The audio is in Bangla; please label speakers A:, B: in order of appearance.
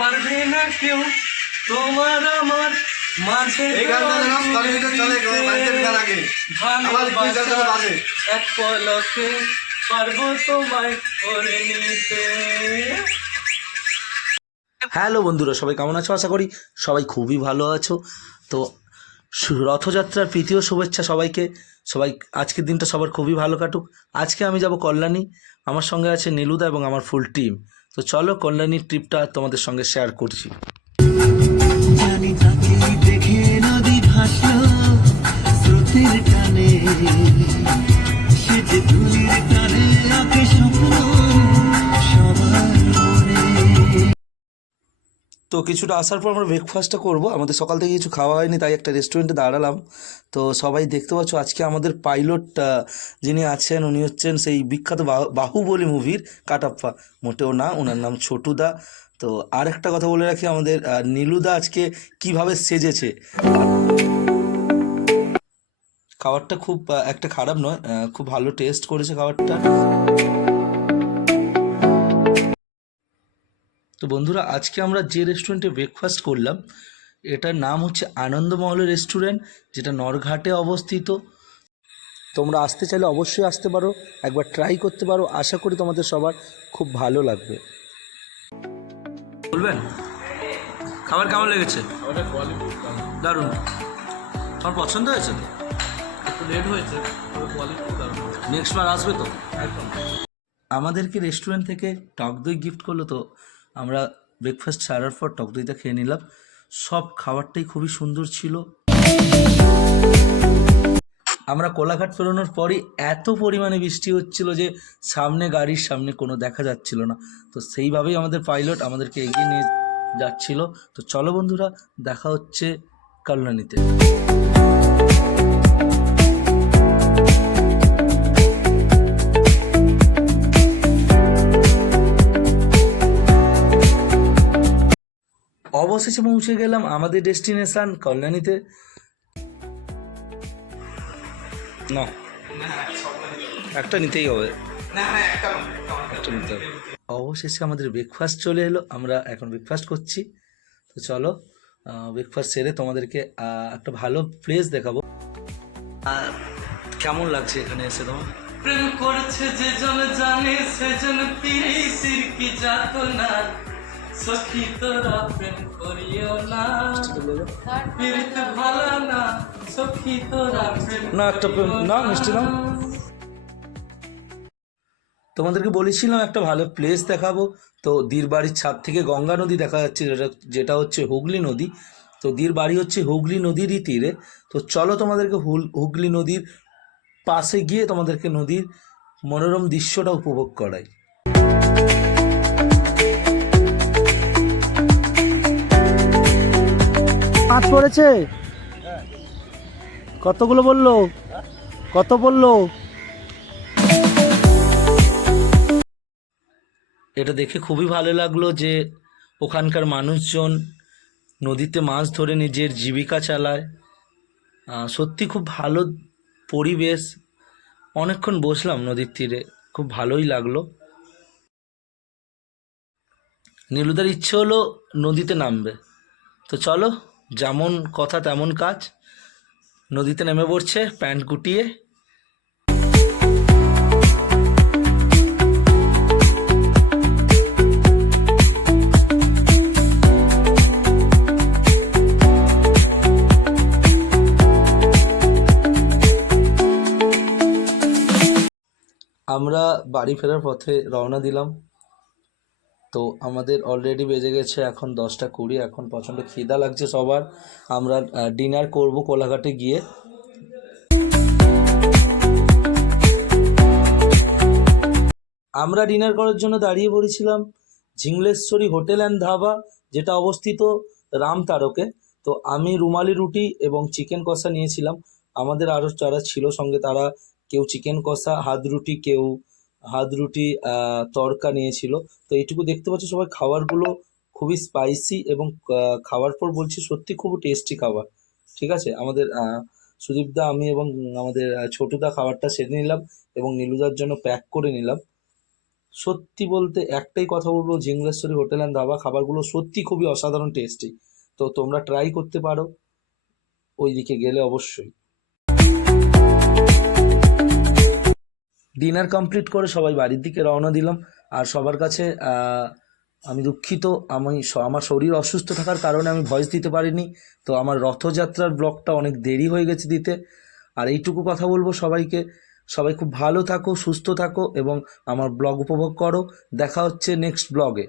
A: পারবে না কেউ? তোমার আমার মাঝে। এক পলকে পারব তোমায় করে নিতে।
B: হ্যালো বন্ধুরা সবাই কেমন আছো? আশা করি সবাই খুবই ভালো আছো। তো রথযাত্রার প্রীতীয় শুভেচ্ছা সবাইকে। সবাই আজকের দিনটা সবার খুবই ভালো কাটুক। আজকে আমি যাব কল্যাণী। আমার সঙ্গে আছে নীলুদা এবং আমার ফুল টিম। তো চলো কল্যাণীর ট্রিপটা তোমাদের সঙ্গে শেয়ার করছি।
C: তাকে দেখে নদী স্রোতের টানে। সে যে
B: তো কিছুটা আসার পর আমরা ব্রেকফাস্টটা করব। আমাদের সকাল থেকে কিছু খাওয়া হয়নি, তাই একটা রেস্টুরেন্টে দাঁড়ালাম। তো সবাই দেখতে পাচ্ছ, আজকে আমাদের পাইলট যিনি আছেন, উনি হচ্ছেন সেই বিখ্যাত বাহু- বাহুবলী মুভির কাটাপ্পা। মোটেও না ওনার নাম ছোটুদা। তো আর একটা কথা বলে রাখি আমাদের নীলুদা আজকে কীভাবে সেজেছে। খাবারটা খুব একটা খারাপ নয় খুব ভালো টেস্ট করেছে খাবারটা। তো বন্ধুরা আজকে আমরা যে রেস্টুরেন্টে ব্রেকফাস্ট করলাম এটার নাম হচ্ছে আনন্দমহল রেস্টুরেন্ট যেটা নরঘাটে অবস্থিত। তোমরা আসতে চাইলে অবশ্যই আসতে পারো একবার ট্রাই করতে পারো আশা করি তোমাদের সবার খুব ভালো লাগবে। বলবেন? খাবার কেমন লেগেছে? দারুণ। তোমার পছন্দ হয়েছে? তো
A: লেট হয়েছে
B: নেক্সট বার আসবে তো?
A: একদম।
B: আমাদেরকে রেস্টুরেন্ট থেকে টক দই গিফট করল তো আমরা ব্রেকফাস্ট সারার পর টক দইটা খেয়ে নিলাম। সব খাবারটাই খুবই সুন্দর ছিল। আমরা কোলাঘাট ফেরানোর পরই এত পরিমাণে বৃষ্টি হচ্ছিল যে সামনে গাড়ির সামনে কোনো দেখা যাচ্ছিল না। তো সেইভাবেই আমাদের পাইলট আমাদেরকে এগিয়ে নিয়ে যাচ্ছিল। তো চলো বন্ধুরা, দেখা হচ্ছে কল্যাণীতে। অবশেষে পৌঁছে গেলাম আমাদের ডেস্টিনেশন কল্যাণীতে। না। একটা নিতেই হবে। একটা নিতে হবে। অবশেষে আমাদের ব্রেকফাস্ট চলে এলো, আমরা এখন ব্রেকফাস্ট করছি। তো চলো ব্রেকফাস্ট সেরে তোমাদেরকে একটা ভালো প্লেস দেখাবো। কেমন লাগছে এখানে এসে তোমার?
A: প্রেম করছে যে জন জানে সেজন পিরিতির কি যাত না সখী তোরা প্রেম করিও না। পিরিত ভালো না সখী তোরা প্রেম
B: না, একটা প্রেম- না, মিষ্টি নাও। তোমাদেরকে বলেছিলাম একটা ভালো প্লেস দেখাবো। তো দীর বাড়ির ছাদ থেকে গঙ্গা নদী দেখা যাচ্ছে যেটা যেটা হচ্ছে হুগলি নদী। তো দীর বাড়ি হচ্ছে হুগলি নদীরই তীরে। তো চলো তোমাদেরকে হুগলি নদীর পাশে গিয়ে তোমাদেরকে নদীর মনোরম দৃশ্যটা উপভোগ করাই।
D: পাঁচ পড়েছে? কতগুলো বলল? কত বলল?
B: এটা দেখে খুবই ভালো লাগল যে ওখানকার মানুষজন নদীতে মাছ ধরে নিজের জীবিকা চালায়। সত্যি খুব ভালো পরিবেশ। অনেকক্ষণ বসলাম নদীর তীরে, খুব ভালোই লাগল। নীলুদার ইচ্ছে হলো নদীতে নামবে। তো চলো যেমন কথা তেমন কাজ। নদীতে নেমে পড়ছে, প্যান্ট গুটিয়ে। আমরা বাড়ি ফেরার পথে রওনা দিলাম। তো আমাদের অলরেডি বেজে গেছে এখন দশটা কুড়ি, এখন প্রচণ্ড খিদা লাগছে সবার। আমরা ডিনার করব কোলাঘাটে গিয়ে। আমরা ডিনার করার জন্য দাঁড়িয়ে পড়েছিলাম ঝিংলেশ্বরী হোটেল অ্যান্ড ধাবা, যেটা অবস্থিত রামতারকে তো আমি রুমালি রুটি এবং চিকেন কষা নিয়েছিলাম। আমাদের আরও যারা ছিল সঙ্গে তারা কেউ চিকেন কষা, হাত রুটি, কেউ হাত রুটি তড়কা নিয়েছিল। তো এইটুকু দেখতে পাচ্ছ, সবাই খাবারগুলো খুবই স্পাইসি এবং খাওয়ার পর বলছি সত্যি খুব টেস্টি খাবার। ঠিক আছে? আমাদের সুদীপদা, আমি এবং আমাদের ছোটুদা খাবারটা সেরে নিলাম এবং নীলুদার জন্য প্যাক করে নিলাম। সত্যি বলতে একটাই কথা বলব জিংলেশ্বরী হোটেল অ্যান্ড ধাবা খাবারগুলো সত্যি খুবই অসাধারণ টেস্টি তো তোমরা ট্রাই করতে পারো। ওইদিকে গেলে অবশ্যই। ডিনার কমপ্লিট করে সবাই বাড়ির দিকে রওনা দিলাম। আর সবার কাছে আমি দুঃখিত। আমি আমার শরীর অসুস্থ থাকার কারণে আমি ভয়েস দিতে পারিনি। তো আমার রথযাত্রার ব্লগটা অনেক দেরি হয়ে গেছে দিতে। আর এইটুকু কথা বলব সবাইকে। সবাই খুব ভালো থাকো, সুস্থ থাকো এবং আমার ব্লগ উপভোগ করো। দেখা হচ্ছে নেক্সট ব্লগে